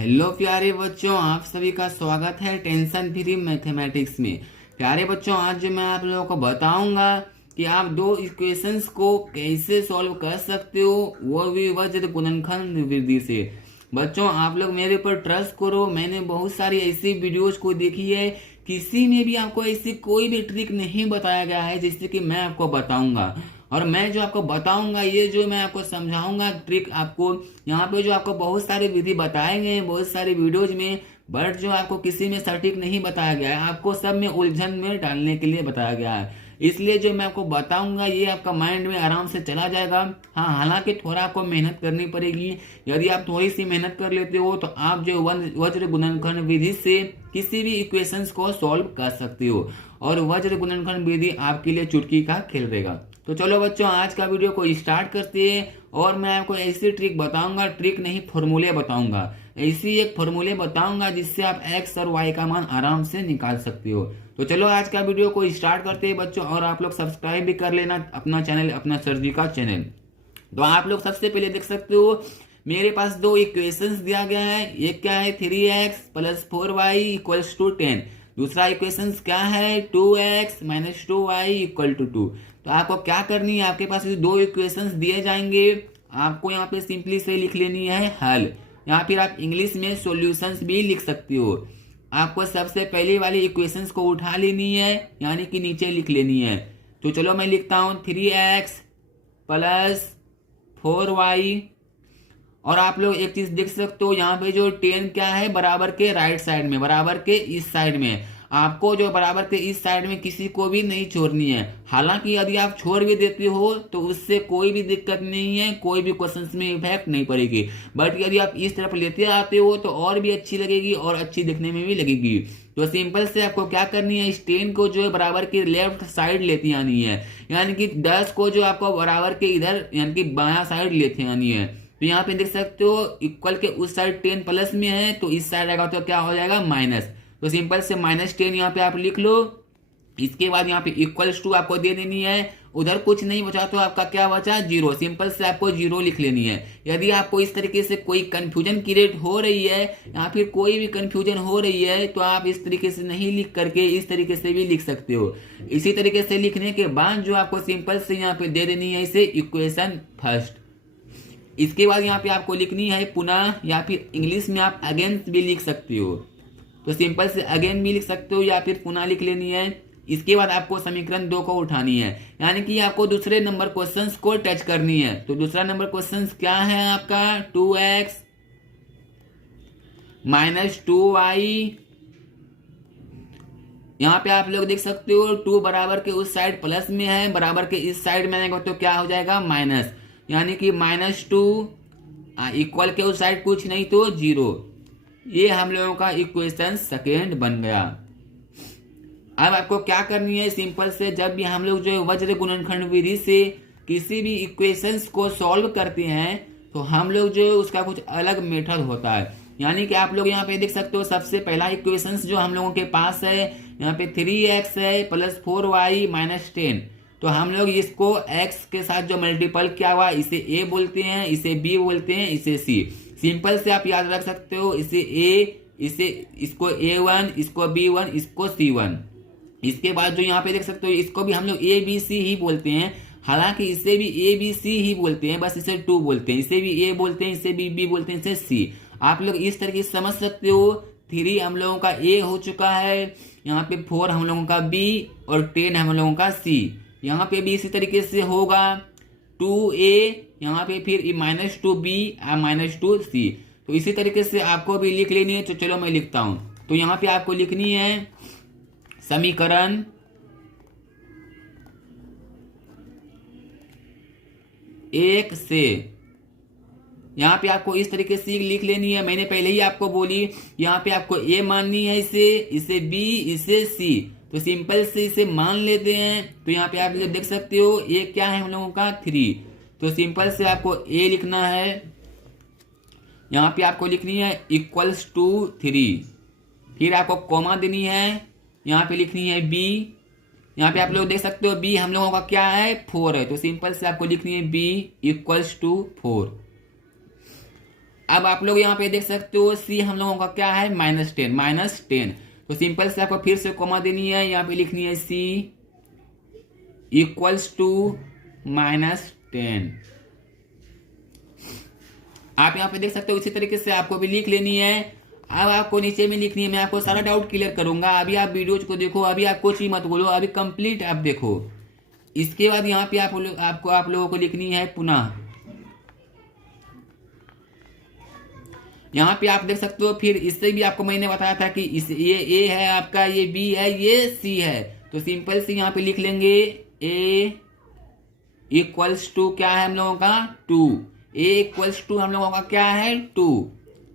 Hello प्यारे बच्चों, आप सभी का स्वागत है टेंशन फ्री मैथमेटिक्स में। प्यारे बच्चों, आज जो मैं आप लोगों को बताऊंगा कि आप दो इक्वेशंस को कैसे सॉल्व कर सकते हो, वो भी वज्र गुणनखंड विधि से। बच्चों, आप लोग मेरे पर ट्रस्ट करो, मैंने बहुत सारी ऐसी वीडियोज को देखी है, किसी में भी आपको ऐसी कोई भी ट्रिक नहीं बताया गया है जिससे कि मैं आपको बताऊंगा। और मैं जो आपको बताऊंगा, ये जो मैं आपको समझाऊंगा ट्रिक, आपको यहाँ पे जो आपको बहुत सारे विधि बताए गए हैं बहुत सारी वीडियोज में, बट जो आपको किसी में सटीक नहीं बताया गया है, आपको सब में उलझन में डालने के लिए बताया गया है। इसलिए जो मैं आपको बताऊंगा ये आपका माइंड में आराम से चला जाएगा। हाँ, हालांकि थोड़ा आपको मेहनत करनी पड़ेगी। यदि आप थोड़ी सी मेहनत कर लेते हो तो आप जो वज्र गुणनखंड विधि से किसी भी इक्वेशंस को सॉल्व कर सकते हो, और वज्र गुणनखंड विधि आपके लिए चुटकी का खेल देगा। तो चलो बच्चों, आज का वीडियो को स्टार्ट करते हैं। और मैं आपको ऐसी ट्रिक बताऊंगा, ट्रिक नहीं फॉर्मूले बताऊंगा, ऐसी एक फॉर्मूले बताऊंगा जिससे आप एक्स और वाई का मान आराम से निकाल सकते हो। तो चलो आज का वीडियो को स्टार्ट करते हैं बच्चों, और आप लोग सब्सक्राइब भी कर लेना अपना चैनल, अपना सर जी का चैनल। तो आप लोग सबसे पहले देख सकते हो मेरे पास दो इक्वेशंस दिया गया है। एक क्या है, 3x plus 4y equals to 10। दूसरा इक्वेशन क्या है, 2x minus 2y equal to 2। तो आपको क्या करनी है, आपके पास दो इक्वेशंस दिए जाएंगे, आपको यहाँ पे सिंपली से लिख लेनी है हल, या फिर आप इंग्लिश में सॉल्यूशंस भी लिख सकते हो। आपको सबसे पहले वाली इक्वेशंस को उठा लेनी है, यानी कि नीचे लिख लेनी है। तो चलो मैं लिखता हूँ 3x प्लस 4y। और आप लोग एक चीज देख सकते हो, यहाँ पे जो 10 क्या है, बराबर के राइट साइड में, बराबर के इस साइड में। आपको जो बराबर के इस साइड में किसी को भी नहीं छोड़नी है। हालांकि यदि आप छोड़ भी देते हो तो उससे कोई भी दिक्कत नहीं है, कोई भी क्वेश्चन में इफेक्ट नहीं पड़ेगी। बट यदि आप इस तरफ लेते आते हो तो और भी अच्छी लगेगी और अच्छी दिखने में भी लगेगी। तो सिंपल से आपको क्या करनी है, इस 10 को जो है बराबर के लेफ्ट साइड लेती आनी है, यानी कि 10 को जो आपको बराबर के इधर यानी कि बायां साइड लेते आनी है। तो यहाँ पे देख सकते हो इक्वल के उस साइड 10 प्लस में है, तो इस साइड आएगा तो क्या हो जाएगा, माइनस। तो सिंपल से -10 यहाँ पे आप लिख लो। इसके बाद यहाँ पे इक्वल्स टू आपको दे देनी है, उधर कुछ नहीं बचा तो आपका क्या बचा, 0। सिंपल से आपको 0 लिख लेनी है। यदि आपको इस तरीके से कोई कंफ्यूजन क्रिएट हो रही है या फिर कोई भी कंफ्यूजन हो रही है, तो आप इस तरीके से नहीं लिख करके इस तरीके से भी लिख सकते हो। इसी तरीके से लिखने के बाद जो आपको सिंपल से यहाँ पे दे देनी है इसे इक्वेशन फर्स्ट। इसके बाद यहाँ पे आपको लिखनी है पुनः, या फिर इंग्लिश में आप अगेन भी लिख सकते हो। तो सिंपल से अगेन भी लिख सकते हो या फिर पुनः लिख लेनी है। इसके बाद आपको समीकरण 2 को उठानी है, यानी कि आपको दूसरे नंबर क्वेश्चंस को टच करनी है। तो दूसरा नंबर क्वेश्चन क्या है आपका, 2x माइनस 2y। यहाँ पे आप लोग देख सकते हो 2 बराबर के उस साइड प्लस में है, बराबर के इस साइड में आएगा तो क्या हो जाएगा, माइनस, यानी कि -2 इक्वल के उस साइड कुछ नहीं तो 0। ये हम लोगों का इक्वेशन सेकेंड बन गया। अब आपको क्या करनी है, सिंपल से जब भी हम लोग जो वज्र गुणनखंड विधि से किसी भी इक्वेशंस को सॉल्व करते हैं तो हम लोग जो उसका कुछ अलग मेथड होता है। यानी कि आप लोग यहाँ पे देख सकते हो सबसे पहला इक्वेशंस जो हम लोगों के पास है, यहाँ पे 3x है प्लस 4y माइनस 10। तो हम लोग इसको x के साथ जो मल्टीपल किया हुआ इसे a बोलते हैं, इसे b बोलते हैं, इसे c। सिंपल से आप याद रख सकते हो, इसे a, इसको a1, इसको b1, इसको c1। इसके बाद जो यहाँ पे देख सकते हो इसको भी हम लोग a b c ही बोलते हैं। हालांकि इसे भी a b c ही बोलते हैं, बस इसे 2 बोलते हैं। इसे भी a बोलते हैं, इसे भी b बोलते हैं, इसे c। आप लोग इस तरीके से समझ सकते हो। 3 हम लोगों का a हो चुका है, यहाँ पे 4 हम लोगों का b और 10 हम लोगों का c। यहाँ पे भी इसी तरीके से होगा, 2a यहाँ पे फिर -2b -2c। तो इसी तरीके से आपको भी लिख लेनी है। तो चलो मैं लिखता हूं। तो यहाँ पे आपको लिखनी है समीकरण 1 से, यहाँ पे आपको इस तरीके से लिख लेनी है। मैंने पहले ही आपको बोली, यहाँ पे आपको a माननी है, इसे b, इसे c। तो सिंपल से इसे मान लेते हैं। तो यहाँ पे आप लोग देख सकते हो ये क्या है हम लोगों का 3। तो सिंपल से आपको a लिखना है, यहाँ पे आपको लिखनी है इक्वल्स टू 3, फिर आपको कॉमा देनी है, यहाँ पे लिखनी है b। यहाँ पे आप लोग देख सकते हो b हम लोगों का क्या है, 4 है। तो सिंपल से आपको लिखनी है b इक्वल्स टू 4। अब आप लोग यहाँ पे देख सकते हो सी हम लोगों का क्या है -10। तो सिंपल से आपको फिर से कॉमा देनी है, यहाँ पे लिखनी है सी इक्वल्स टू -10। आप यहाँ पे देख सकते हो इसी तरीके से आपको भी लिख लेनी है। अब आपको नीचे में लिखनी है, मैं आपको सारा डाउट क्लियर करूंगा। अभी आप वीडियोज को देखो, अभी आप कुछ ही मत बोलो, अभी कंप्लीट आप देखो। इसके बाद यहाँ पे आप लोगों को लिखनी है पुनः। यहाँ पे आप देख सकते हो, फिर इससे भी आपको मैंने बताया था कि ये ए है आपका, ये बी है, ये सी है। तो सिंपल से यहाँ पे लिख लेंगे ए इक्वल्स टू क्या है हम लोगों का 2। ए इक्वल्स टू हम लोगों का क्या है 2।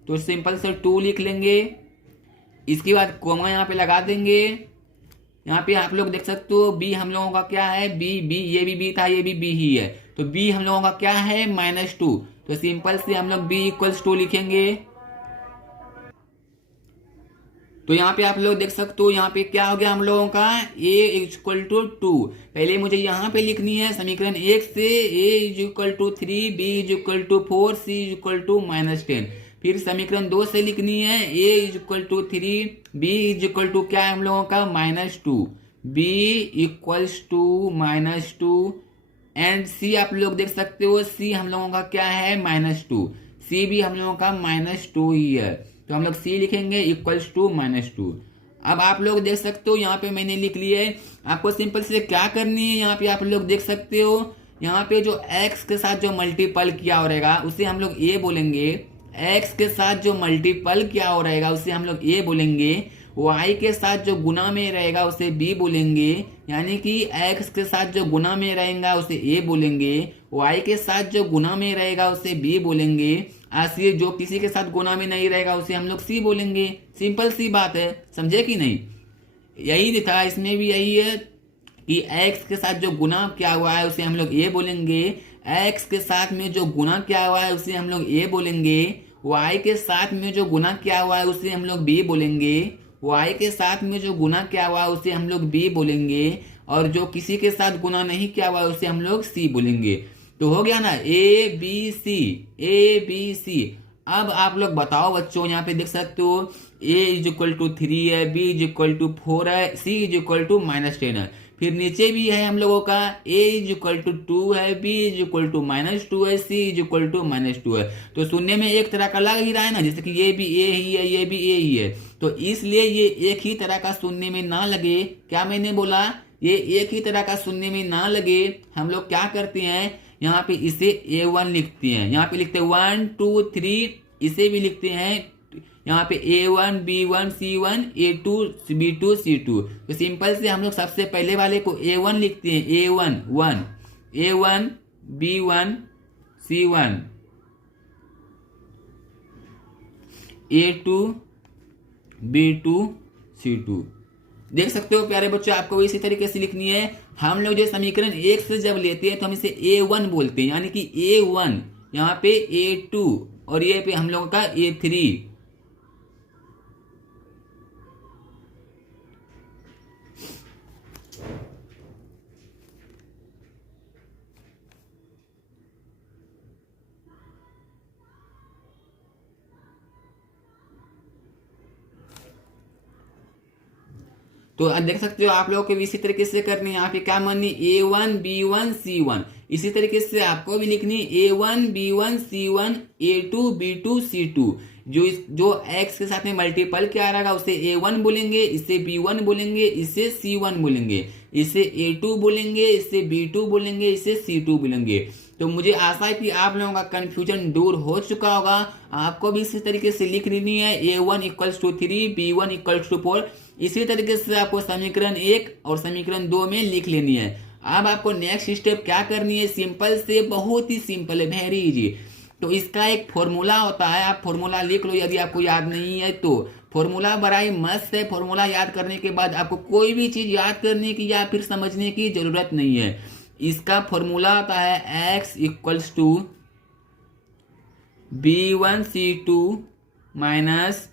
तो सिंपल से 2 लिख लेंगे। इसके बाद कोमा यहाँ पे लगा देंगे। यहाँ पे आप लोग देख सकते हो बी हम लोगों का क्या है बी, ये भी बी था, ये भी बी ही है। तो बी हम लोगों का क्या है -2। तो सिंपल से हम लोग बी इक्वल्स 2 लिखेंगे। तो यहाँ पे आप लोग देख सकते हो यहाँ पे क्या हो गया हम लोगों का a इक्वल टू 2। पहले मुझे यहाँ पे लिखनी है समीकरण 1 से a is equal to 3, b is equal to 4, c is equal to -10। फिर समीकरण 2 से लिखनी है a is equal to 3, b is equal to क्या है हम लोगों का -2, b equals to -2 and c आप लोग देख सकते हो c हम लोगों का क्या है -2, c भी हम लोगों का -2 ही है। तो हम लोग c लिखेंगे इक्वल्स टू -2। अब आप लोग देख सकते हो यहाँ पे मैंने लिख लिया है। आपको सिंपल से क्या करनी है, यहाँ पे आप लोग देख सकते हो यहाँ पे जो x के साथ जो मल्टीपल किया हो रहेगा उसे हम लोग a बोलेंगे। x के साथ जो मल्टीपल किया हो रहेगा उसे हम लोग a बोलेंगे। y के साथ जो गुना में रहेगा उसे b बोलेंगे। यानी कि x के साथ जो गुना में रहेगा उसे a बोलेंगे, y के साथ जो गुना में रहेगा उसे b बोलेंगे, ऐसे जो किसी के साथ गुना में नहीं रहेगा उसे हम लोग सी बोलेंगे। सिंपल सी बात है, समझे कि नहीं। यही था इसमें भी यही है कि x के साथ जो गुना किया हुआ है उसे हम लोग a बोलेंगे, x के साथ में जो गुना किया हुआ है उसे हम लोग a बोलेंगे, y के साथ में जो गुना किया हुआ है उसे हम लोग b बोलेंगे, y के साथ में जो गुना किया हुआ है उसे हम लोग b बोलेंगे, और जो किसी के साथ गुना नहीं किया हुआ है उसे हम लोग c बोलेंगे। तो हो गया ना ए बी सी। अब आप लोग बताओ बच्चों, यहाँ पे देख सकते हो a इज इक्वल टू 3 है, b इज इक्वल टू 4 है, c इज इक्वल टू -10 है। फिर नीचे भी है हम लोगों का a इज इक्वल टू 2 है, b इज इक्वल टू -2 है, c इज इक्वल टू -2 है। तो सुनने में एक तरह का लग ही रहा है ना, जैसे कि ये भी a ही है, ये भी a ही है। तो इसलिए ये एक ही तरह का सुनने में ना लगे, क्या मैंने बोला, ये एक ही तरह का सुनने में ना लगे, हम लोग क्या करते हैं यहाँ पे इसे A1 लिखते हैं। यहाँ पे लिखते हैं 1 2 3, इसे भी लिखते हैं यहाँ पे A1 B1 C1 A2 B2 C2। तो सिंपल से हम लोग सबसे पहले वाले को A1 लिखते हैं, A1 A1 B1 C1 A2 B2 C2। देख सकते हो प्यारे बच्चों, आपको इसी तरीके से लिखनी है। हम लोग जो समीकरण 1 से जब लेते हैं तो हम इसे A1 बोलते हैं, यानी कि A1 यहाँ पे A2 और ये पे हम लोगों का A3। तो देख सकते हो आप लोगों को भी इसी तरीके से करनी है। यहाँ पे क्या माननी A1 B1 C1, इसी तरीके से आपको भी लिखनी A1 B1 C1 A2 B2 C2। जो x के साथ में मल्टीपल क्या रहेगा उसे A1 बोलेंगे, इसे B1 बोलेंगे, इसे C1 बोलेंगे, इसे A2 बोलेंगे, इसे B2 बोलेंगे, इसे C2 बोलेंगे। तो मुझे आशा है कि आप लोगों का कंफ्यूजन दूर हो चुका होगा। आपको भी इसी तरीके से लिख लेनी है A1 equals to 3 B1 equals to 4। इसी तरीके से आपको समीकरण 1 और समीकरण 2 में लिख लेनी है। अब आपको नेक्स्ट स्टेप क्या करनी है, सिंपल से बहुत ही सिंपल है, वेरी इजी। तो इसका एक फॉर्मूला होता है, आप फॉर्मूला लिख लो यदि आपको याद नहीं है तो। फॉर्मूला बड़ा ही मस्त है, फॉर्मूला याद करने के बाद आपको कोई भी चीज याद करने की या फिर समझने की जरूरत नहीं है। इसका फॉर्मूला आता है x equals to B1C2 minus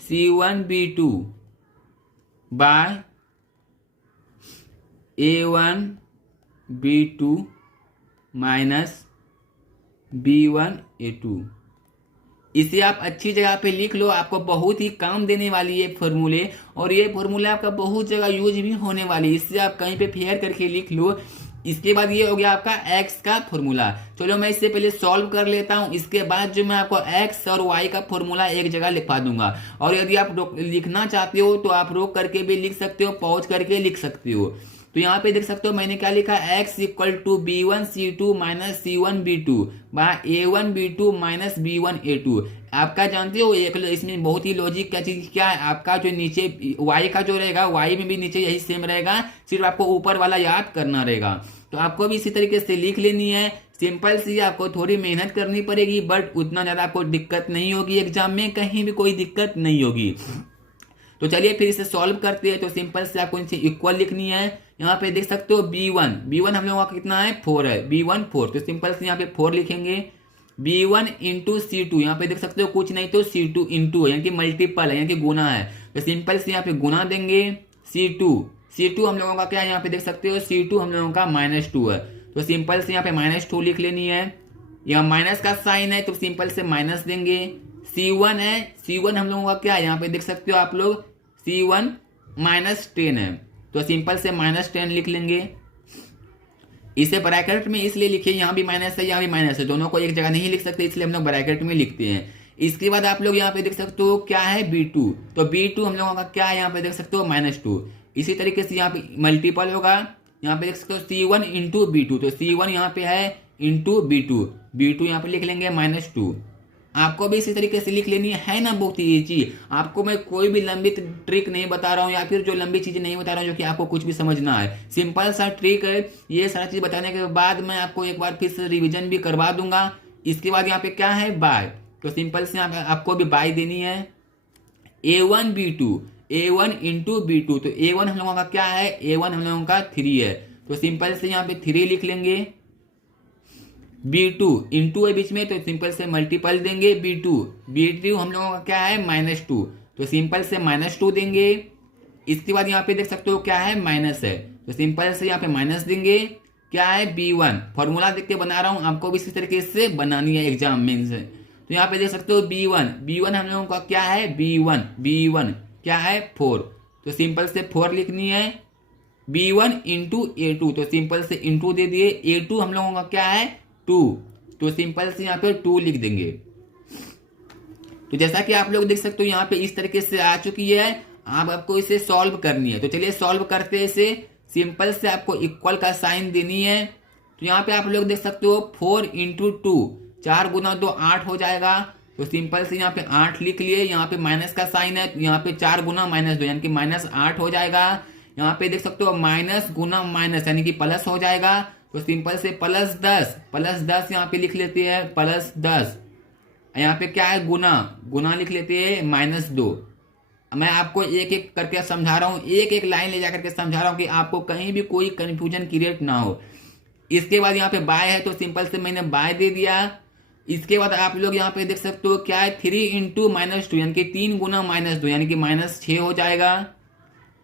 C1B2 by A1B2 minus B1A2। इसे आप अच्छी जगह पे लिख लो, आपको बहुत ही काम देने वाली ये फॉर्मूले, और ये फॉर्मूले आपका बहुत जगह यूज भी होने वाली, इससे आप कहीं पे फेयर करके लिख लो। इसके बाद ये हो गया आपका एक्स का फॉर्मूला। चलो मैं इससे पहले सॉल्व कर लेता हूँ, इसके बाद जो मैं आपको एक्स और वाई का फॉर्मूला एक जगह लिखवा दूंगा। और यदि आप लिखना चाहते हो तो आप रोक करके भी लिख सकते हो, पॉज करके लिख सकते हो। तो यहाँ पे देख सकते हो मैंने क्या लिखा, x equal to b1c2 minus c1b2 by a1b2 minus b1a2। आपका जानते हो एक इसमें बहुत ही लॉजिक का चीज क्या है, आपका जो नीचे y का जो रहेगा y में भी नीचे यही सेम रहेगा, सिर्फ आपको ऊपर वाला याद करना रहेगा। तो आपको भी इसी तरीके से लिख लेनी है, सिंपल सी, आपको थोड़ी मेहनत करनी पड़ेगी बट उतना ज्यादा आपको दिक्कत नहीं होगी, एग्जाम में कहीं भी कोई दिक्कत नहीं होगी। तो चलिए फिर इसे सॉल्व करते हैं। तो सिंपल से आपको इनसे इक्वल लिखनी है। यहाँ पे देख सकते हो b1 हम लोगों का कितना है, 4 है, b1 4। तो सिंपल से यहाँ पे 4 लिखेंगे। b1 इंटू c2, यहाँ पे देख सकते हो कुछ नहीं तो c2 इंटू है, यानी कि मल्टीपल है, यानी कि गुना है। तो सिंपल से यहाँ पे गुना देंगे c2 हम लोगों का क्या है, यहाँ पे देख सकते हो c2 हम लोगों का -2 है। तो सिंपल से यहाँ पे -2 लिख लेनी है। यहाँ माइनस का साइन है तो सिंपल से माइनस देंगे। c1 है, c1 हम लोगों का क्या है, यहाँ पे देख सकते हो आप लोग c1 -10 है, तो सिंपल से -10 लिख लेंगे। इसे ब्रैकेट में इसलिए लिखिए, यहाँ भी माइनस है यहाँ भी माइनस है, दोनों को एक जगह नहीं लिख सकते, इसलिए हम लोग ब्रैकेट में लिखते हैं। इसके बाद आप लोग यहाँ पे देख सकते हो क्या है b2, तो b2 हम लोगों का क्या है, यहाँ पे देख सकते हो -2। इसी तरीके से यहाँ पे मल्टीपल होगा, यहाँ पे देख सकते हो c1 इंटू b2, तो c1 यहाँ पे है इंटू b2 यहाँ पे लिख लेंगे -2। आपको भी इसी तरीके से लिख लेनी है ना, बहुत ही इजी। आपको मैं कोई भी लंबी ट्रिक नहीं बता रहा हूँ या फिर जो लंबी चीजें नहीं बता रहा हूँ जो कि आपको कुछ भी समझना है, सिंपल सा ट्रिक है। ये सारा चीज बताने के बाद मैं आपको एक बार फिर से रिवीजन भी करवा दूंगा। इसके बाद यहाँ पे क्या है बाय, तो सिंपल से आपको भी बाय देनी है। a1 इंटू b2, तो a1 हम लोगों का क्या है, a1 हम लोगों का 3 है, तो सिंपल से यहाँ पे 3 लिख लेंगे। b2 इंटू है बीच में, तो सिंपल से मल्टीपल देंगे b2 हम लोगों का क्या है -2, तो सिंपल से -2 देंगे। इसके बाद यहाँ पे देख सकते हो क्या है माइनस है, तो सिंपल से यहाँ पे माइनस देंगे। क्या है b1, फॉर्मूला देख के बना रहा हूँ, आपको भी इसी तरीके से बनानी है एग्जाम में से। तो यहाँ पे देख सकते हो b1 हम लोगों का क्या है, b1 क्या है 4, तो सिंपल से 4 लिखनी है। b1 इंटू a2, तो सिंपल से इंटू दे दिए। a2 हम लोगों का क्या है 2, तो सिंपल से यहाँ पे 2 लिख देंगे। तो जैसा कि आप लोग देख सकते हो यहाँ पे इस तरीके से आ चुकी है, आपको इसे सॉल्व करनी है। तो चलिए सॉल्व करते हैं इसे। सिंपल से आपको इक्वल का साइन देनी है। तो यहाँ पे आप लोग देख सकते हो 4 इंटू 2, 4 गुना 2 8 हो जाएगा, तो सिंपल से यहाँ पे 8 लिख लिए। यहाँ पे माइनस का साइन है, यहाँ पे 4 गुना -2 यानी कि -8 हो जाएगा। यहाँ पे देख सकते हो माइनस गुना माइनस यानी कि प्लस हो जाएगा, तो सिंपल से +10 यहाँ पे लिख लेते हैं, +10। यहाँ पे क्या है गुना लिख लेते हैं -2। मैं आपको एक एक करके समझा रहा हूँ, एक एक लाइन ले जाकर के समझा रहा हूँ कि आपको कहीं भी कोई कंफ्यूजन क्रिएट ना हो। इसके बाद यहाँ पे बाय है, तो सिंपल से मैंने बाय दे दिया। इसके बाद आप लोग यहाँ पे देख सकते हो क्या है 3 इंटू -2 यानी कि 3 गुना -2 यानी कि -6 हो जाएगा।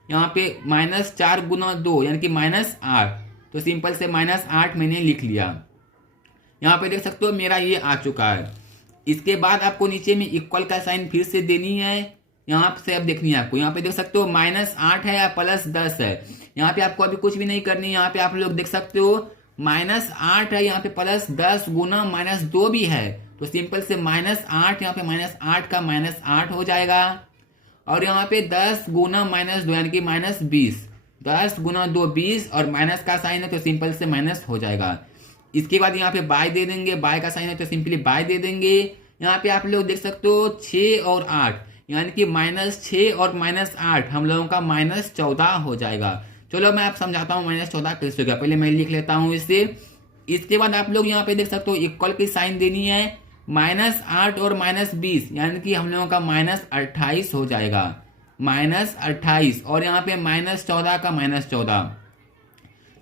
यहाँ पे -4 गुना 2 यानी कि -8, तो सिंपल से -8 मैंने लिख लिया। यहाँ पे देख सकते हो मेरा ये आ चुका है। इसके बाद आपको नीचे में इक्वल का साइन फिर से देनी है, यहाँ से अब देखनी है आपको। यहाँ पे देख सकते हो -8 है या +10 है, यहाँ पे आपको अभी कुछ भी नहीं करनी है। यहाँ पे आप लोग देख सकते हो -8 है, यहाँ पे +10 गुना -2 भी है, तो सिंपल से -8 यहाँ पे -8 का -8 हो जाएगा। और यहाँ पे 10 गुना -2 यानी कि -20, 10 गुना 2 20 और माइनस का साइन है तो सिंपल से माइनस हो जाएगा। इसके बाद यहाँ पे बाय दे देंगे, बाय का साइन है तो सिंपली बाय दे देंगे। यहाँ पे आप लोग देख सकते हो 6 और 8 यानी कि -6 और -8 हम लोगों का -14 हो जाएगा। चलो मैं आप समझाता हूँ -14 कैसे होगा, पहले मैं लिख लेता हूँ इसे। इसके बाद आप लोग यहाँ पे देख सकते हो इक्वल की साइन देनी है, -8 और -20 यानी कि हम लोगों का -28 हो जाएगा, -28 और यहाँ पे -14 का -14।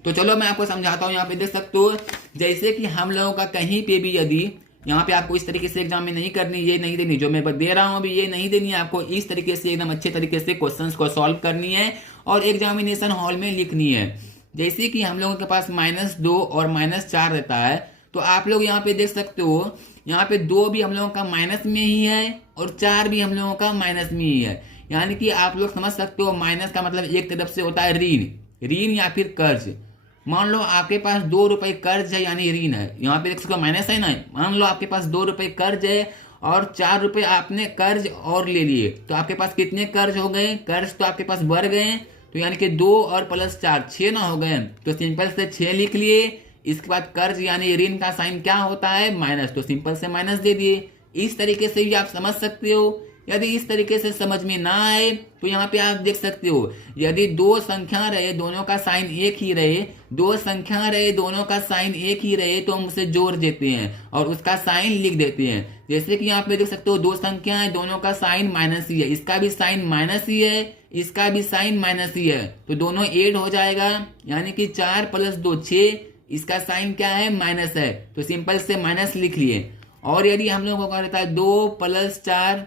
तो चलो मैं आपको समझाता हूँ। यहाँ पे देख सकते हो जैसे कि हम लोगों का कहीं पे भी यदि यहाँ पे आपको इस तरीके से एग्जाम में नहीं करनी, ये नहीं देनी जो मैं दे रहा हूँ अभी, ये नहीं देनी है आपको। इस तरीके से एकदम अच्छे तरीके से क्वेश्चंस को सॉल्व करनी है और एग्जामिनेशन हॉल में लिखनी है। जैसे कि हम लोगों के पास -2 और -4 रहता है, तो आप लोग यहाँ पे देख सकते हो यहाँ पे 2 भी हम लोगों का माइनस में ही है और 4 भी हम लोगों का माइनस में ही है। यानी कि आप लोग समझ सकते हो माइनस का मतलब एक तरफ से होता है ऋण या फिर कर्ज। मान लो आपके पास 2 रुपए कर्ज है यानी ऋण है, यहाँ पे देख सकते हो माइनस है ना। मान लो आपके पास 2 रुपए कर्ज है और 4 रुपए आपने कर्ज और ले लिए, तो आपके पास कितने कर्ज हो गए? कर्ज तो आपके पास बढ़ गए, तो यानी कि 2 और प्लस 4 6 ना हो गए, तो सिंपल से 6 लिख लिए। इसके बाद कर्ज यानी ऋण का साइन क्या होता है? माइनस, तो सिंपल से माइनस दे दिए। इस तरीके से भी आप समझ सकते हो। यदि इस तरीके से समझ में ना आए तो यहाँ पे आप देख सकते हो, यदि 2 संख्या रहे दोनों का साइन एक ही रहे, 2 संख्या रहे दोनों का साइन एक ही रहे, तो हम उसे जोड़ देते हैं और उसका साइन लिख देते हैं। जैसे कि यहाँ पे देख सकते हो 2 संख्या है, दोनों का साइन माइनस ही है, इसका भी साइन माइनस ही है, इसका भी साइन माइनस ही है, तो दोनों ऐड हो जाएगा। यानी कि 4 + 2 6, इसका साइन क्या है? माइनस है, तो सिंपल से माइनस लिख लिए। और यदि हम लोगों को रहता है 2 + 4,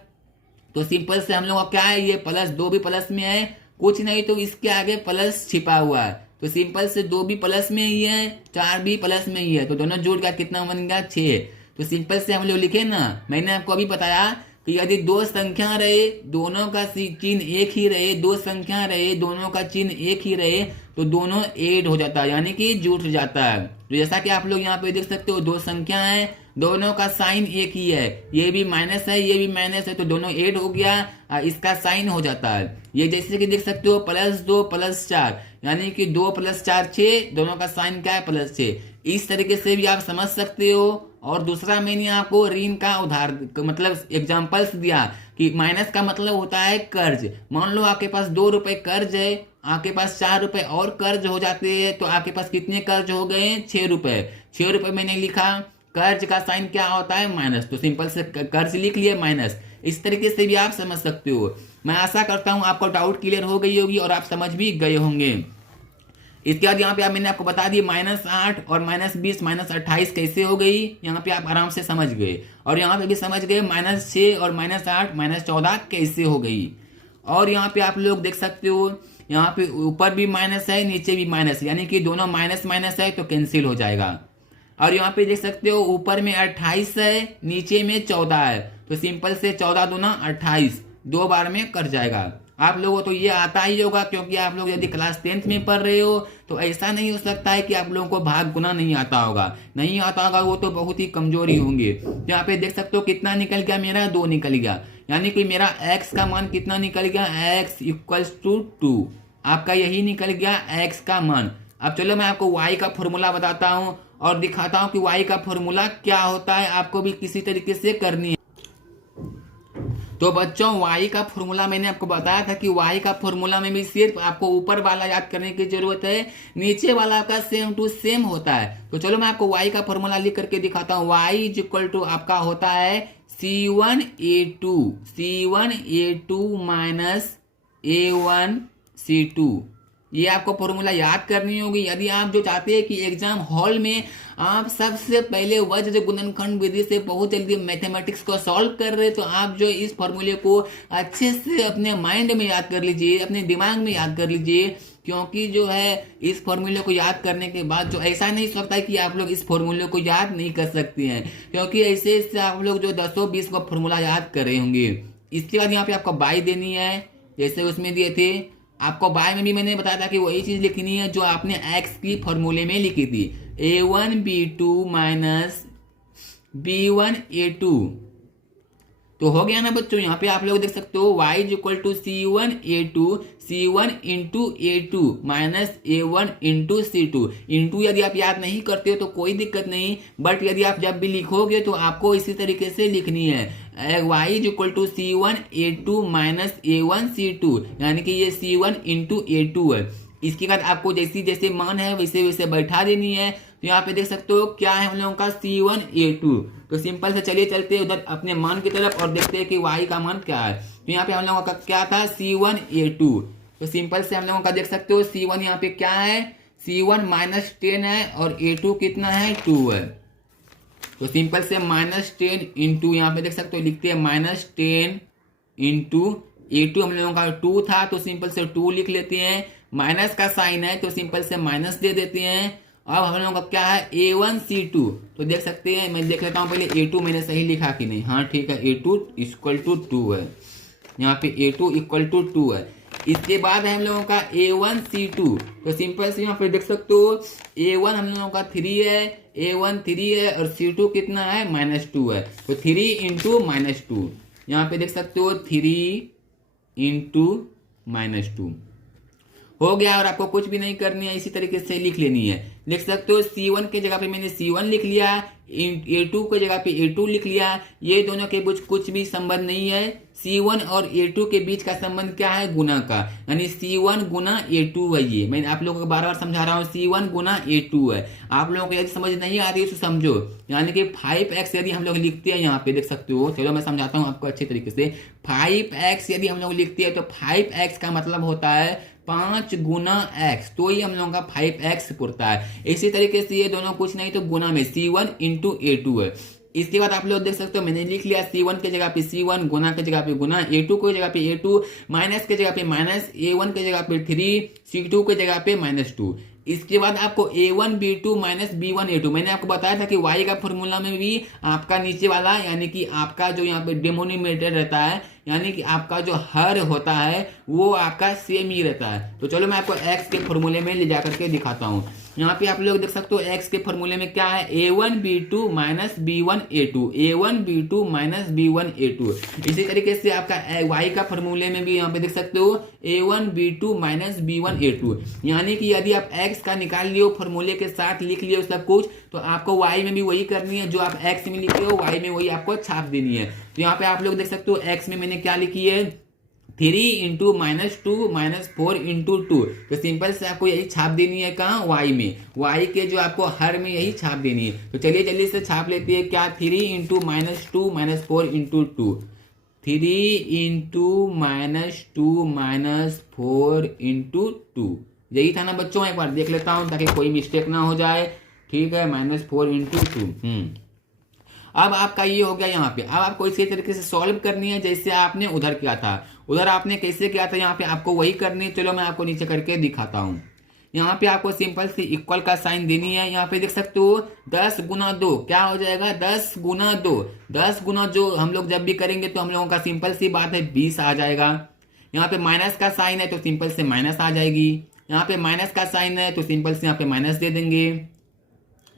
तो सिंपल से हम लोग का क्या है? ये प्लस, 2 भी प्लस में है, कुछ नहीं तो इसके आगे प्लस छिपा हुआ है, तो सिंपल से 2 भी प्लस में ही है, 4 भी प्लस में ही है, तो दोनों जुड़ का कितना बन गया? 6। तो सिंपल से हम लोग लिखे ना, मैंने आपको अभी बताया कि यदि 2 संख्या रहे दोनों का चिन्ह एक ही रहे, 2 संख्या रहे दोनों का चिन्ह एक ही रहे, तो दोनों ऐड हो जाता है, यानी कि जुड़ जाता है। तो जैसा कि आप लोग यहाँ पे देख सकते हो 2 संख्या है, दोनों का साइन एक ही है, ये भी माइनस है ये भी माइनस है, तो दोनों ऐड हो गया, इसका साइन हो जाता है। ये जैसे कि देख सकते हो +2 + 4, यानी कि 2 + 4 6, दोनों का साइन क्या है? +6। इस तरीके से भी आप समझ सकते हो। और दूसरा मैंने आपको ऋण का उदाहरण मतलब एग्जांपल्स दिया कि माइनस का मतलब होता है कर्ज। मान लो आपके पास 2 रुपए कर्ज है, आपके पास 4 रुपए और कर्ज हो जाते हैं, तो आपके पास कितने कर्ज हो गए? 6 रुपए। 6 रुपए मैंने लिखा, कर्ज का साइन क्या होता है? माइनस, तो सिंपल से कर्ज लिख लिए माइनस। इस तरीके से भी आप समझ सकते हो। मैं आशा करता हूं आपको डाउट क्लियर हो गई होगी और आप समझ भी गए होंगे। इसके बाद यहाँ पे मैंने आपको बता दिया -8 और -20 -28 कैसे हो गई, यहाँ पे आप आराम से समझ गए। और यहाँ पे भी समझ गए -6 और -8 -14 कैसे हो गई। और यहाँ पे आप लोग देख सकते हो, यहाँ पे ऊपर भी माइनस है नीचे भी माइनस, यानी कि दोनों माइनस माइनस है तो कैंसिल हो जाएगा। और यहाँ पे देख सकते हो ऊपर में 28 है नीचे में 14 है, तो सिंपल से 14 दूना 28, 2 बार में कट जाएगा। आप लोगों को तो ये आता ही होगा, क्योंकि आप लोग यदि क्लास 10th में पढ़ रहे हो तो ऐसा नहीं हो सकता है कि आप लोगों को भाग गुना नहीं आता होगा। नहीं आता होगा वो तो बहुत ही कमजोरी होंगे। तो यहाँ पे देख सकते हो कितना निकल गया मेरा? 2 निकल गया, यानी कि मेरा x का मान कितना निकल गया? x = 2। आपका यही निकल गया x का मान। अब चलो मैं आपको y का फॉर्मूला बताता हूँ और दिखाता हूँ कि y का फॉर्मूला क्या होता है, आपको भी किसी तरीके से करनी है। तो बच्चों y का फॉर्मूला मैंने आपको बताया था कि y का फॉर्मूला में भी सिर्फ आपको ऊपर वाला याद करने की जरूरत है, नीचे वाला आपका सेम टू सेम होता है। तो चलो मैं आपको y का फॉर्मूला लिख करके दिखाता हूँ। y = आपका होता है C1A2 A1C2। ये आपको फॉर्मूला याद करनी होगी यदि आप जो चाहते हैं कि एग्जाम हॉल में आप सबसे पहले वज्र गुणनखंड विधि से बहुत जल्दी मैथमेटिक्स को सॉल्व कर रहे, तो आप जो इस फॉर्मूले को अच्छे से अपने माइंड में याद कर लीजिए, अपने दिमाग में याद कर लीजिए। क्योंकि जो है इस फॉर्मूले को याद करने के बाद जो ऐसा नहीं सकता है कि आप लोग इस फॉर्मूले को याद नहीं कर सकते हैं, क्योंकि ऐसे इससे आप लोग जो 10-20 को फॉर्मूला याद कर रहे होंगे। इसके बाद यहाँ पे आपको बाई देनी है, जैसे उसमें दिए थे। आपको बाय में भी मैंने बताया था कि वही चीज लिखनी है जो आपने x की फॉर्मूले में लिखी थी, A1B2 - B1A2। तो हो गया ना बच्चों। यहाँ पे आप लोग देख सकते हो y = C1A2 C1 × A2 -A1 × C2। Into यदि आप याद नहीं करते हो तो कोई दिक्कत नहीं, बट यदि आप जब भी लिखोगे तो आपको इसी तरीके से लिखनी है। y = C1A2 -A1 C2, यानी कि ये C1 × A2 है। इसके बाद आपको जैसी जैसे मान है वैसे वैसे बैठा देनी है। तो यहाँ पे देख सकते हो क्या है हम लोगों का C1A2। तो सिंपल से चलिए चलते हैं उधर अपने मान की तरफ और देखते हैं कि y का मान क्या है। तो यहाँ पे हम लोगों का क्या था? C1A2। तो सिंपल से हम लोगों का देख सकते हो C1 यहाँ पे क्या है? C1 -10 है और A2 कितना है? 2 है। तो सिंपल से -10 इंटू यहाँ पे देख सकते हो लिखते हैं -10 इंटू A2 हम लोगों का 2 था, तो सिंपल से 2 लिख लेते हैं। माइनस का साइन है तो सिंपल से माइनस दे देते हैं। अब हम लोगों का क्या है A1C2, तो देख सकते हैं, मैं देख लेता हूँ पहले A2 मैंने सही लिखा कि नहीं। हाँ ठीक है, A2 इक्वल टू 2 है, यहाँ पे A2 इक्वल टू 2 है। इसके बाद है हम लोगों का A1C2, तो सिंपल से यहाँ पे देख सकते हो A1 हम लोगों का 3 है, A1 3 है और C2 कितना है -2 है, तो 3 इंटू -2, यहाँ पे देख सकते हो 3 इंटू -2 हो गया। और आपको कुछ भी नहीं करनी है, इसी तरीके से लिख लेनी है। लिख सकते हो C1 के जगह पे मैंने C1 लिख लिया, A2 के जगह पे A2 लिख लिया। ये दोनों के बीच कुछ भी संबंध नहीं है। C1 और A2 के बीच का संबंध क्या है, गुना का, यानी C1 गुना A2 है। ये मैं आप लोगों को बार बार समझा रहा हूँ, C1 गुना A2 है। आप लोगों को यदि समझ नहीं आ रही है तो समझो, यानी कि 5x यदि हम लोग लिखते हैं, यहाँ पे देख सकते हो, चलो मैं समझाता हूँ आपको अच्छे तरीके से। 5x यदि हम लोग लिखते हैं तो 5x का मतलब होता है 5 गुना x, तो ही हम लोगों का 5x पड़ता है। इसी तरीके से ये दोनों कुछ नहीं तो गुना में C1 इंटू A2 है। इसके बाद आप लोग देख सकते हो मैंने लिख लिया C1 के जगह पे C1, गुना के जगह पे गुना, A2 के जगह पे A2, माइनस के जगह पे माइनस, A1 के जगह पे 3, C2 के जगह पे -2। इसके बाद आपको A1B2 माइनस B1A2, मैंने आपको बताया था कि y का फॉर्मूला में भी आपका नीचे वाला, यानी कि आपका जो यहाँ पे डिनोमिनेटर रहता है, यानी कि आपका जो हर होता है वो आपका सेम ही रहता है। तो चलो मैं आपको x के फॉर्मूले में ले जा करके दिखाता हूँ। यहाँ पे आप लोग देख सकते हो x के फॉर्मूले में क्या है, A1B2 minus B1A2, A1B2 minus B1A2। इसी तरीके से आपका y का फॉर्मूले में भी यहाँ पे देख सकते हो A1B2 माइनस B1A2, यानी कि यदि आप x का निकाल लियो फॉर्मूले के साथ लिख लियो सब कुछ, तो आपको y में भी वही करनी है, जो आप x में लिखे हो y में वही आपको छाप देनी है। तो यहाँ पे आप लोग देख सकते हो x में मैंने क्या लिखी है, 3 इंटू -2 -4 इंटू 2, तो सिंपल से आपको यही छाप देनी है कहाँ, y में, y के जो आपको हर में यही छाप देनी है। तो चलिए जल्दी से छाप लेते हैं, क्या 3 इंटू -2 -4 इंटू 2, 3 इंटू -2 -4 इंटू 2, यही था ना बच्चों। एक बार देख लेता हूँ ताकि कोई मिस्टेक ना हो जाए। ठीक है, -4 इंटू 2। अब आपका ये हो गया यहाँ पे। अब आपको इसी तरीके से सॉल्व करनी है जैसे आपने उधर किया था। उधर आपने कैसे किया था, यहाँ पे आपको वही करनी है। चलो मैं आपको नीचे करके दिखाता हूँ। यहाँ पे आपको सिंपल सी इक्वल का साइन देनी है। यहाँ पे देख सकते हो 10 गुना 2 क्या हो जाएगा, 10 गुना 2, 10 गुना जो हम लोग जब भी करेंगे तो हम लोगों का सिंपल सी बात है 20 आ जाएगा। यहाँ पे माइनस का साइन है तो सिंपल से माइनस आ जाएगी। यहाँ पे माइनस का साइन है तो सिंपल से यहाँ पे माइनस दे देंगे।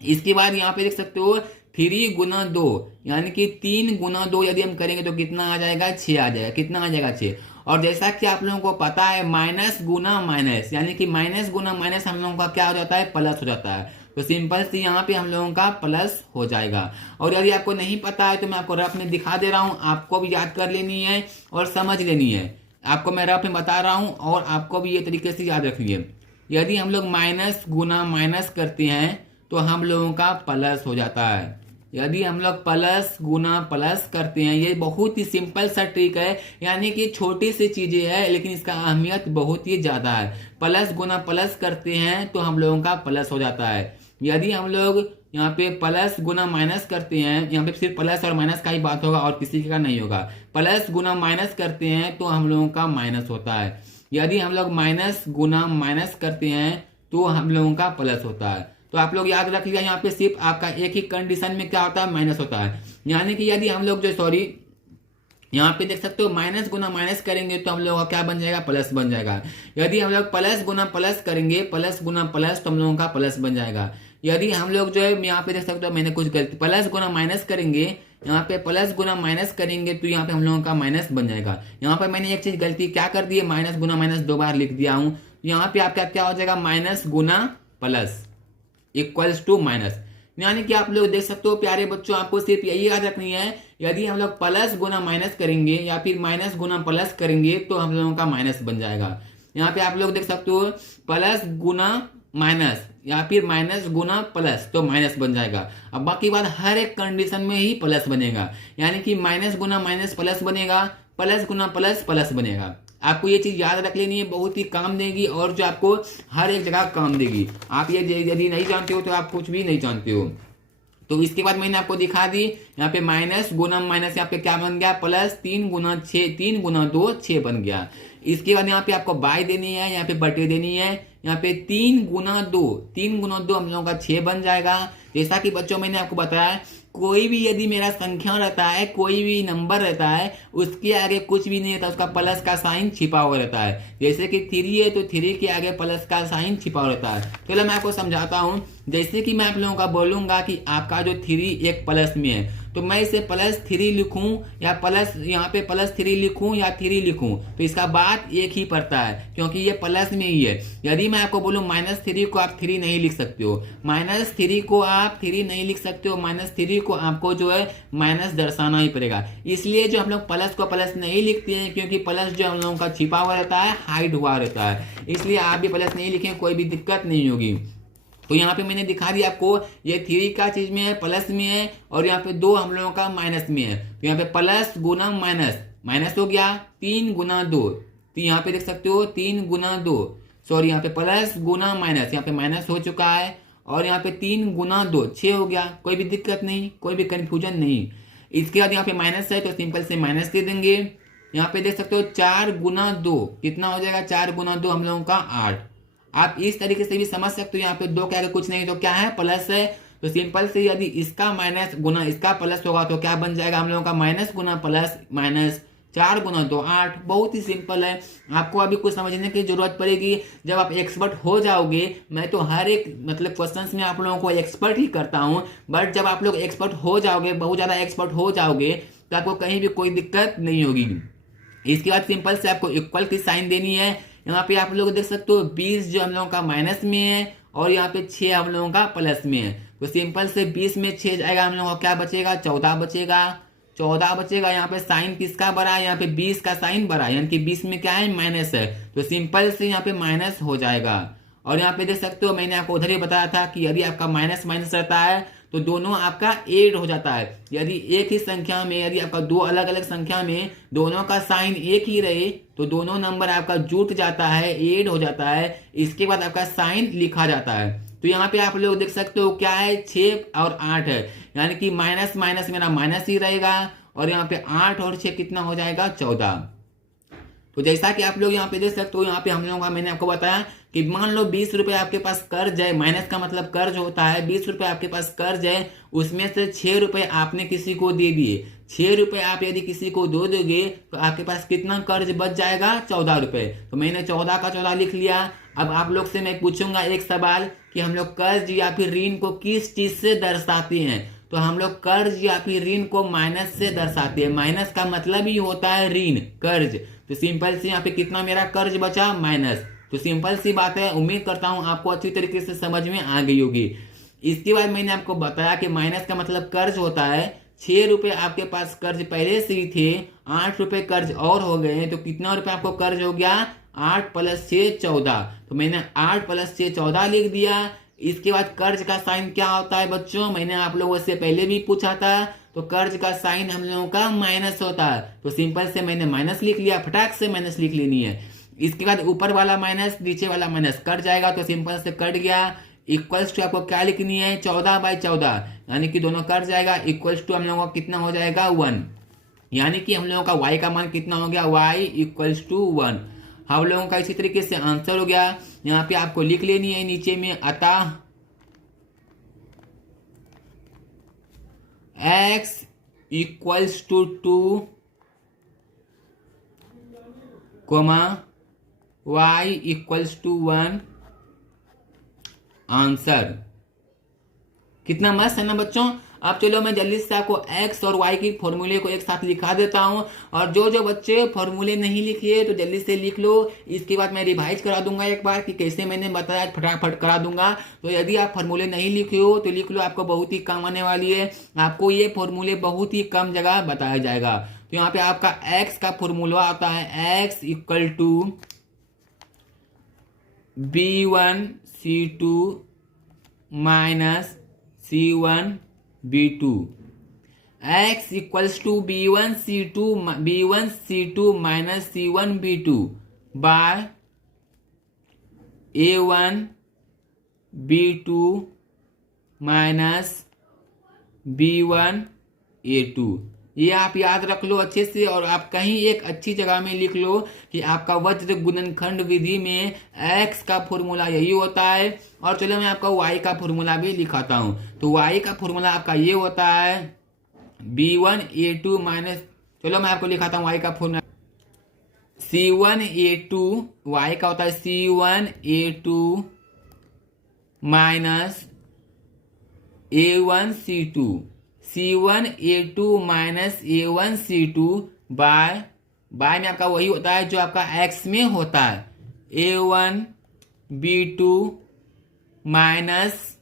इसके बाद यहाँ पे देख सकते हो 3 गुना 2, यानी कि 3 गुना 2 यदि हम करेंगे तो कितना आ जाएगा, 6 आ जाएगा। कितना आ जाएगा, 6। और जैसा कि आप लोगों को पता है माइनस गुना माइनस, यानी कि माइनस गुना माइनस हम लोगों का क्या हो जाता है, प्लस हो जाता है। तो सिंपल से यहाँ पे हम लोगों का प्लस हो जाएगा। और यदि आपको नहीं पता है तो मैं आपको रफ में दिखा दे रहा हूँ, आपको भी याद कर लेनी है और समझ लेनी है। आपको मैं रफ में बता रहा हूँ और आपको भी ये तरीके से याद रखनी है। यदि हम लोग माइनस गुना माइनस करते हैं तो हम लोगों का प्लस हो जाता है। यदि हम लोग प्लस गुना प्लस करते हैं, ये बहुत ही सिंपल सा ट्रिक है, यानी कि छोटी सी चीजें है लेकिन इसका अहमियत बहुत ही ज्यादा है। प्लस गुना प्लस करते हैं तो हम लोगों का प्लस हो जाता है। यदि हम लोग यहाँ पे प्लस गुना माइनस करते हैं, यहाँ पे सिर्फ प्लस और माइनस का ही बात होगा और किसी का नहीं होगा। प्लस गुना माइनस करते हैं तो हम लोगों का माइनस होता है। यदि हम लोग माइनस गुना माइनस करते हैं तो हम लोगों का प्लस होता है। तो आप लोग याद रखिएगा, यहाँ पे सिर्फ आपका एक ही कंडीशन में क्या होता है, माइनस होता है। यानी कि यदि हम लोग यहाँ पे देख सकते हो माइनस गुना माइनस करेंगे तो हम लोगों का क्या बन जाएगा, प्लस बन जाएगा। यदि हम लोग प्लस गुना प्लस करेंगे, प्लस गुना प्लस, तो हम लोगों का प्लस बन जाएगा। यदि हम लोग जो है यहाँ पे देख सकते हो मैंने कुछ गलती, प्लस गुना माइनस करेंगे, यहाँ पे प्लस गुना माइनस करेंगे तो यहाँ पे हम लोगों का माइनस बन जाएगा। यहाँ पे मैंने एक चीज गलती क्या कर दी है, माइनस गुना माइनस 2 बार लिख दिया हूँ। यहाँ पे आपका क्या हो जाएगा, माइनस गुना प्लस इक्वल्स टू माइनस। यानी कि आप लोग देख सकते हो प्यारे बच्चों, आपको सिर्फ यही याद रखनी है, यदि हम लोग प्लस गुना माइनस करेंगे या फिर माइनस गुना प्लस करेंगे तो हम लोगों का माइनस बन जाएगा। यहाँ पे आप लोग देख सकते हो प्लस गुना माइनस या फिर माइनस गुना प्लस, तो माइनस बन जाएगा। अब बाकी बात हर एक कंडीशन में ही प्लस बनेगा, यानी कि माइनस गुना माइनस प्लस बनेगा, प्लस गुना प्लस प्लस बनेगा। आपको ये चीज याद रख लेनी है, बहुत ही काम देगी और जो आपको हर एक जगह काम देगी। आप ये यदि नहीं जानते हो तो आप कुछ भी नहीं जानते हो। तो इसके बाद मैंने आपको दिखा दी यहाँ पे माइनस गुना माइनस, यहाँ पे क्या बन गया प्लस 3 गुना 6, 3 गुना 2 6 बन गया। इसके बाद यहाँ पे आपको बाय देनी है, यहाँ पे बटे देनी है, यहाँ पे 3 गुना 2, 3 गुना 2 हम लोगों का 6 बन जाएगा। जैसा कि बच्चों मैंने आपको बताया कोई भी यदि मेरा संख्या रहता है, कोई भी नंबर रहता है, उसके आगे कुछ भी नहीं रहता, उसका प्लस का साइन छिपा हुआ रहता है। जैसे कि 3 है तो 3 के आगे प्लस का साइन छिपा हुआ रहता है। चलो मैं आपको समझाता हूँ। जैसे कि मैं आप लोगों का बोलूंगा कि आपका जो 3 एक प्लस में है, तो मैं इसे +3 लिखूं या प्लस यहाँ पे +3 लिखूं या 3 लिखूं, तो इसका बात एक ही पड़ता है क्योंकि ये प्लस में ही है। यदि मैं आपको बोलूं -3 को आप 3 नहीं लिख सकते हो, -3 को आप 3 नहीं लिख सकते हो, -3 को आपको जो है माइनस दर्शाना ही पड़ेगा। इसलिए जो हम लोग प्लस को प्लस नहीं लिखते हैं क्योंकि प्लस जो हम लोगों का छिपा हुआ रहता है, हाइड हुआ रहता है, इसलिए आप भी प्लस नहीं लिखें, कोई भी दिक्कत नहीं होगी। तो यहाँ पे मैंने दिखा दिया आपको, ये 3 का चीज में है, प्लस में है, और यहाँ पे 2 हम लोगों का माइनस में है। तो यहाँ पे प्लस गुना माइनस, माइनस हो गया 3 गुना 2, तो यहाँ पे देख सकते हो 3 गुना 2, सॉरी यहाँ पे प्लस गुना माइनस, यहाँ पे माइनस हो चुका है, और यहाँ पे 3 गुना 2 6 हो गया। कोई भी दिक्कत नहीं, कोई भी कंफ्यूजन नहीं। इसके बाद यहाँ पे माइनस है तो सिंपल से माइनस दे देंगे। यहाँ पे देख सकते हो 4 गुना 2 कितना हो जाएगा, 4 गुना 2 हम लोगों का 8। आप इस तरीके से भी समझ सकते हो। यहाँ पे 2 के आगे कुछ नहीं तो क्या है, प्लस है, तो सिंपल से यदि इसका माइनस गुना इसका प्लस होगा तो क्या बन जाएगा हम लोगों का, माइनस गुना प्लस माइनस, 4 गुना 2 8। बहुत ही सिंपल है, आपको अभी कुछ समझने की जरूरत पड़ेगी जब आप एक्सपर्ट हो जाओगे। मैं तो हर एक मतलब क्वेश्चंस में आप लोगों को एक्सपर्ट ही करता हूँ, बट जब आप लोग एक्सपर्ट हो जाओगे, बहुत ज्यादा एक्सपर्ट हो जाओगे, तो आपको कहीं भी कोई दिक्कत नहीं होगी। इसके बाद सिंपल से आपको इक्वल की साइन देनी है। यहाँ पे आप लोग देख सकते हो 20 जो हम लोगों का माइनस में है, और यहाँ पे 6 हम लोगों का प्लस में है, तो सिंपल से 20 में 6 जाएगा, हम लोगों का क्या बचेगा, 14 बचेगा, 14 बचेगा। यहाँ पे साइन किसका बड़ा है, यहाँ पे 20 का साइन बड़ा है, यानी कि 20 में क्या है, माइनस है, तो सिंपल से यहाँ पे माइनस हो जाएगा। और यहाँ पे देख सकते हो मैंने आपको उधर ही बताया था कि यदि आपका माइनस माइनस रहता है तो दोनों आपका ऐड हो जाता है। यदि एक ही संख्या में, यदि आपका 2 अलग अलग संख्या में दोनों का साइन एक ही रहे तो दोनों नंबर आपका जुट जाता है, ऐड हो जाता है, इसके बाद आपका साइन लिखा जाता है। तो यहाँ पे आप लोग देख सकते हो क्या है, 6 और 8 है, यानी कि माइनस माइनस मेरा माइनस ही रहेगा, और यहाँ पे 8 और 6 कितना हो जाएगा, 14। तो जैसा कि आप लोग यहाँ पे देख सकते हो, यहाँ पे हम लोगों का मैंने आपको बताया कि मान लो 20 रुपए आपके पास कर्ज है, माइनस का मतलब कर्ज होता है, 20 रुपए आपके पास कर्ज है, उसमें से 6 रुपए आपने किसी को दे दिए। 6 रुपए आप यदि किसी को दे दोगे तो आपके पास कितना कर्ज बच जाएगा, 14 रुपए। तो मैंने 14 का 14 लिख लिया। अब आप लोग से मैं पूछूंगा एक सवाल कि हम लोग कर्ज या फिर ऋण को किस चीज से दर्शाते हैं, तो हम लोग कर्ज या फिर ऋण को माइनस से दर्शाते हैं। माइनस का मतलब ही होता है ऋण, कर्ज। तो सिंपल से यहाँ पे कितना मेरा कर्ज बचा, माइनस। तो सिंपल सी बात है, उम्मीद करता हूं आपको अच्छी तरीके से समझ में आ गई होगी। इसके बाद मैंने आपको बताया कि माइनस का मतलब कर्ज होता है। 6 रुपए आपके पास कर्ज पहले से ही थे, 8 रुपए कर्ज और हो गए, तो कितना रुपए आपको कर्ज हो गया, 8 + 6 14। तो मैंने 8 + 6 14 लिख दिया। इसके बाद कर्ज का साइन क्या होता है बच्चों, मैंने आप लोगों से पहले भी पूछा था, तो कर्ज का साइन हम लोगों का माइनस होता है। तो सिंपल से मैंने माइनस लिख लिया, फटाक से माइनस लिख लेनी है। इसके बाद ऊपर वाला माइनस नीचे वाला माइनस कट जाएगा, तो सिंपल से कट गया। इक्वल्स टू आपको क्या लिखनी है, 14/14, यानी कि दोनों कट जाएगा। इक्वल्स टू हम लोगों का कितना हो जाएगा, 1, यानी कि हम लोगों का y का मान कितना हो गया, y = 1। हम लोगों का इसी तरीके से आंसर हो गया। यहाँ पे आपको लिख लेनी है नीचे में, अतः x = 2, y = 1। आंसर कितना मस्त है ना बच्चों। अब चलो मैं जल्दी से आपको x और y की फॉर्मूले को एक साथ लिखा देता हूं, और जो जो बच्चे फॉर्मूले नहीं लिखे तो जल्दी से लिख लो। इसके बाद मैं रिवाइज करा दूंगा एक बार कि कैसे मैंने बताया, फटाफट करा दूंगा। तो यदि आप फॉर्मूले नहीं लिखे हो तो लिख लो, आपको बहुत ही काम आने वाली है। आपको ये फॉर्मूले बहुत ही कम जगह बताया जाएगा। तो यहाँ पे आपका x का फॉर्मूला आता है, x = B1C2 - C1B2। x = B1C2 - C1B2 by A1B2 - B1A2। ये आप याद रख लो अच्छे से, और आप कहीं एक अच्छी जगह में लिख लो कि आपका वज्र गुणनखंड विधि में x का फॉर्मूला यही होता है। और चलो मैं आपका y का फॉर्मूला भी लिखाता हूं। तो y का फॉर्मूला आपका ये होता है B1A2 माइनस, चलो मैं आपको लिखाता हूँ y का फॉर्मूला। C1A2, y का होता है C1A2 minus A1C2, C1A2 minus A1C2 bye में आपका वही होता है जो आपका x में होता है, A1B2 माइनस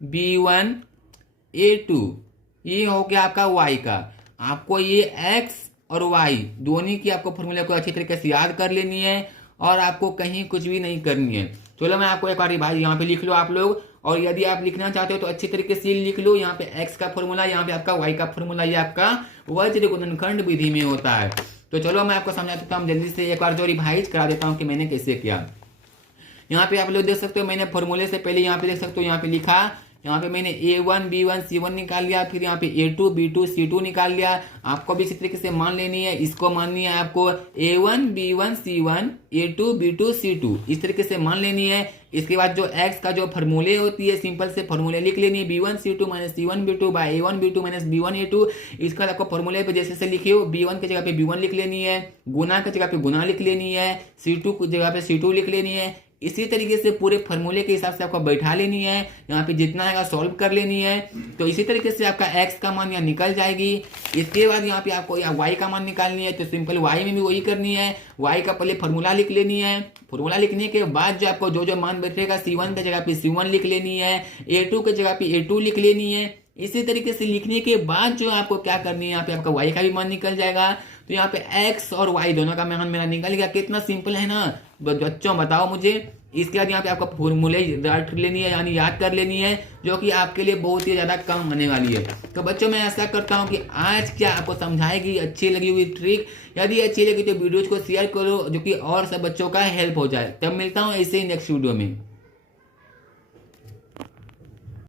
B1A2। ये हो गया आपका y का। आपको ये x और y दोनों की आपको फॉर्मूले को अच्छी तरीके से याद कर लेनी है, और आपको कहीं कुछ भी नहीं करनी है। चलो मैं आपको एक बार भाई यहाँ पे लिख लो आप लोग, और यदि आप लिखना चाहते हो तो अच्छी तरीके से लिख लो। यहाँ पे x का फॉर्मूला, यहाँ पे आपका y का फॉर्मूला, ये आपका वज्र गुणनखंड विधि में होता है। तो चलो मैं आपको समझा देता हूँ जल्दी से, एक बार जो रिवाइज करा देता हूँ कि मैंने कैसे किया। यहाँ पे आप लोग देख सकते हो, मैंने फॉर्मूले से पहले यहाँ पे देख सकते हो, यहाँ पे लिखा, यहाँ पे मैंने A1 B1 C1 निकाल लिया, फिर यहाँ पे A2 B2 C2 निकाल लिया। आपको भी इसी तरीके से मान लेनी है, इसको माननी है आपको A1 B1 C1 A2 B2 C2, इस तरीके से मान लेनी है। इसके बाद जो x का जो फॉर्मूले होती है, सिंपल से फॉर्मूले लिख लेनी है, B1C2 minus C1B2 by A1B2 minus B1A2। इसका आपको फॉर्मूले पे जैसे से लिखे हो, B1 की जगह पे B1 लिख लेनी है, गुना की जगह पे गुना लिख लेनी है, C2 की जगह पे C2 लिख लेनी है। इसी तरीके से पूरे फॉर्मूले के हिसाब से आपको बैठा लेनी है, यहाँ पे जितना आएगा सॉल्व कर लेनी है। तो इसी तरीके से आपका x का मान यहाँ निकल जाएगी। इसके बाद यहाँ पे आपको y का मान निकालनी है, तो सिंपल y में भी वही करनी है। y का पहले फॉर्मूला लिख लेनी है, फॉर्मूला लिखने के बाद जो आपको जो मान बैठेगा, C1 की जगह पे C1 लिख लेनी है, A2 की जगह पे A2 लिख लेनी है। इसी तरीके से लिखने के बाद जो आपको क्या करनी है, यहाँ पे आपका y का भी मान निकल जाएगा। तो यहाँ पे x और y दोनों का मान मेरा निकल गया। कितना सिंपल है ना बच्चों, बताओ मुझे। इसके बाद यहाँ पे आपका फॉर्मूले रट लेनी है, यानी याद कर लेनी है, जो कि आपके लिए बहुत ही ज़्यादा काम होने वाली है। तो बच्चों मैं ऐसा करता हूँ कि आज क्या आपको समझाएगी अच्छी लगी हुई ट्रिक। यदि अच्छी लगी तो वीडियोज को शेयर करो, जो कि और सब बच्चों का हेल्प हो जाए। तब मिलता हूँ ऐसे ही नेक्स्ट वीडियो में।